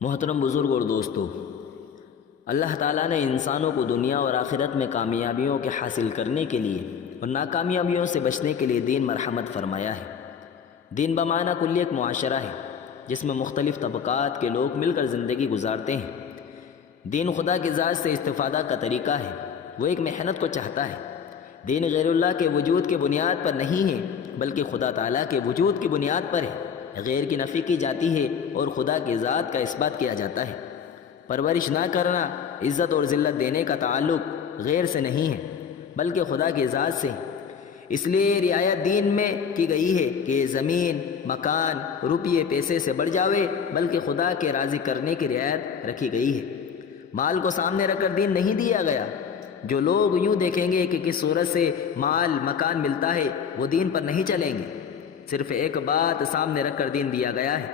محترم بزرگ اور دوستو، اللہ تعالیٰ نے انسانوں کو دنیا اور آخرت میں کامیابیوں کے حاصل کرنے کے لیے اور ناکامیابیوں سے بچنے کے لیے دین مرحمت فرمایا ہے۔ دین بمعنی کلی ایک معاشرہ ہے جس میں مختلف طبقات کے لوگ مل کر زندگی گزارتے ہیں۔ دین خدا کی ذات سے استفادہ کا طریقہ ہے، وہ ایک محنت کو چاہتا ہے۔ دین غیر اللہ کے وجود کی بنیاد پر نہیں ہے بلکہ خدا تعالیٰ کے وجود کی بنیاد پر ہے۔ غیر کی نفی کی جاتی ہے اور خدا کی ذات کا اثبات کیا جاتا ہے۔ پرورش نہ کرنا، عزت اور ذلت دینے کا تعلق غیر سے نہیں ہے بلکہ خدا کی ذات سے ہے۔ اس لیے رعایت دین میں کی گئی ہے کہ زمین، مکان، روپیے پیسے سے بڑھ جاوے بلکہ خدا کے راضی کرنے کی رعایت رکھی گئی ہے۔ مال کو سامنے رکھ کر دین نہیں دیا گیا۔ جو لوگ یوں دیکھیں گے کہ کس صورت سے مال، مکان ملتا ہے، وہ دین پر نہیں چلیں گے۔ صرف ایک بات سامنے رکھ کر دین دیا گیا ہے،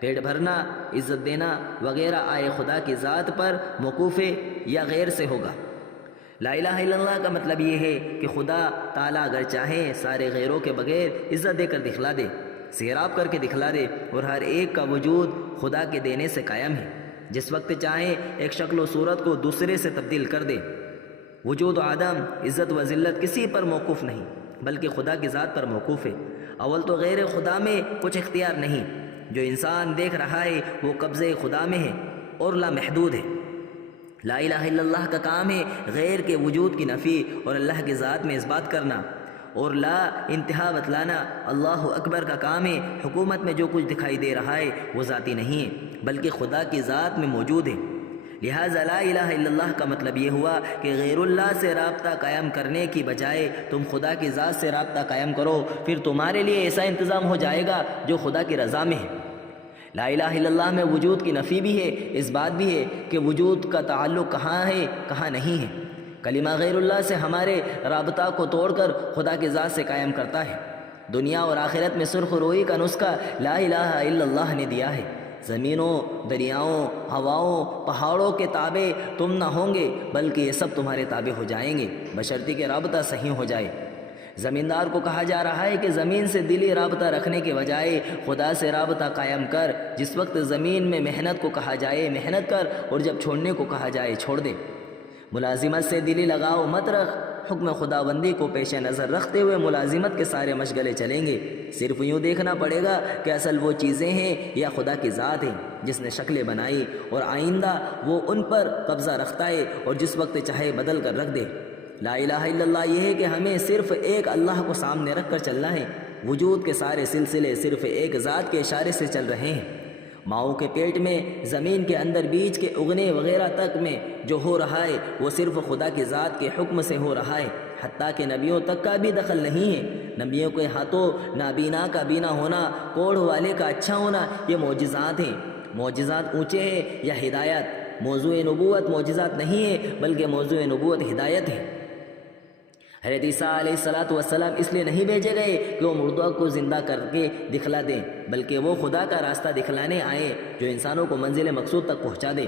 پیٹ بھرنا، عزت دینا وغیرہ آئے خدا کی ذات پر موقوف ہے یا غیر سے ہوگا۔ لا الہ الا اللہ کا مطلب یہ ہے کہ خدا تعالیٰ اگر چاہیں سارے غیروں کے بغیر عزت دے کر دکھلا دے، سیراب کر کے دکھلا دے، اور ہر ایک کا وجود خدا کے دینے سے قائم ہے۔ جس وقت چاہیں ایک شکل و صورت کو دوسرے سے تبدیل کر دے۔ وجود و عدم، عزت و ذلت کسی پر موقوف نہیں بلکہ خدا کی ذات پر موقوف ہے۔ اول تو غیر خدا میں کچھ اختیار نہیں، جو انسان دیکھ رہا ہے وہ قبضے خدا میں ہے اور لامحدود ہے۔ لا الہ الا اللہ کا کام ہے غیر کے وجود کی نفی اور اللہ کی ذات میں اثبات کرنا، اور لا انتہا بتلانا۔ اللہ اکبر کا کام ہے حکومت میں جو کچھ دکھائی دے رہا ہے وہ ذاتی نہیں ہے بلکہ خدا کی ذات میں موجود ہے۔ لہٰذا لا الہ الا اللہ کا مطلب یہ ہوا کہ غیر اللہ سے رابطہ قائم کرنے کی بجائے تم خدا کی ذات سے رابطہ قائم کرو، پھر تمہارے لیے ایسا انتظام ہو جائے گا جو خدا کی رضا میں ہے۔ لا الہ الا اللہ میں وجود کی نفی بھی ہے، اس بات بھی ہے کہ وجود کا تعلق کہاں ہے کہاں نہیں ہے۔ کلمہ غیر اللہ سے ہمارے رابطہ کو توڑ کر خدا کی ذات سے قائم کرتا ہے۔ دنیا اور آخرت میں سرخ روئی کا نسخہ لا الہ الا اللہ نے دیا ہے۔ زمینوں، دریاؤں، ہواؤں، پہاڑوں کے تابع تم نہ ہوں گے بلکہ یہ سب تمہارے تابع ہو جائیں گے بشرطیکہ کہ رابطہ صحیح ہو جائے۔ زمیندار کو کہا جا رہا ہے کہ زمین سے دلی رابطہ رکھنے کے بجائے خدا سے رابطہ قائم کر۔ جس وقت زمین میں محنت کو کہا جائے محنت کر، اور جب چھوڑنے کو کہا جائے چھوڑ دے۔ ملازمت سے دلی لگاؤ مت رکھ، حکم خداوندی کو پیش نظر رکھتے ہوئے ملازمت کے سارے مشغلے چلیں گے۔ صرف یوں دیکھنا پڑے گا کہ اصل وہ چیزیں ہیں یا خدا کی ذات ہے جس نے شکلیں بنائی اور آئندہ وہ ان پر قبضہ رکھتا ہے اور جس وقت چاہے بدل کر رکھ دے۔ لا الہ الا اللہ یہ ہے کہ ہمیں صرف ایک اللہ کو سامنے رکھ کر چلنا ہے۔ وجود کے سارے سلسلے صرف ایک ذات کے اشارے سے چل رہے ہیں۔ ماؤں کے پیٹ میں، زمین کے اندر بیج کے اگنے وغیرہ تک میں جو ہو رہا ہے وہ صرف خدا کی ذات کے حکم سے ہو رہا ہے، حتیٰ کہ نبیوں تک کا بھی دخل نہیں ہے۔ نبیوں کے ہاتھوں نابینا کا بینا ہونا، کوڑھ والے کا اچھا ہونا، یہ معجزات ہیں۔ معجزات اونچے ہیں یا ہدایت؟ موضوع نبوت معجزات نہیں ہے بلکہ موضوع نبوت ہدایت ہے۔ حضرت عیسیٰ علیہ السلام اس لیے نہیں بھیجے گئے کہ وہ مردوں کو زندہ کر کے دکھلا دیں بلکہ وہ خدا کا راستہ دکھلانے آئے جو انسانوں کو منزل مقصود تک پہنچا دے۔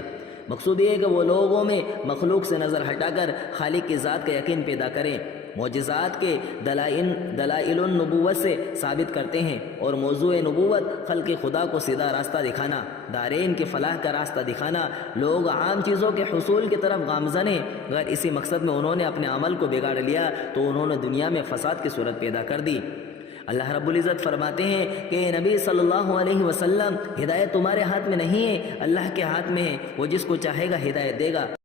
مقصود یہ ہے کہ وہ لوگوں میں مخلوق سے نظر ہٹا کر خالق کی ذات کا یقین پیدا کریں۔ معجزات کے دلائل النبوت سے ثابت کرتے ہیں، اور موضوع نبوت خلق خدا کو سیدھا راستہ دکھانا، دارین کی فلاح کا راستہ دکھانا۔ لوگ عام چیزوں کے حصول کی طرف گامزن ہیں، اگر اسی مقصد میں انہوں نے اپنے عمل کو بگاڑ لیا تو انہوں نے دنیا میں فساد کی صورت پیدا کر دی۔ اللہ رب العزت فرماتے ہیں کہ نبی صلی اللہ علیہ وسلم، ہدایت تمہارے ہاتھ میں نہیں ہے، اللہ کے ہاتھ میں ہے، وہ جس کو چاہے گا ہدایت دے گا۔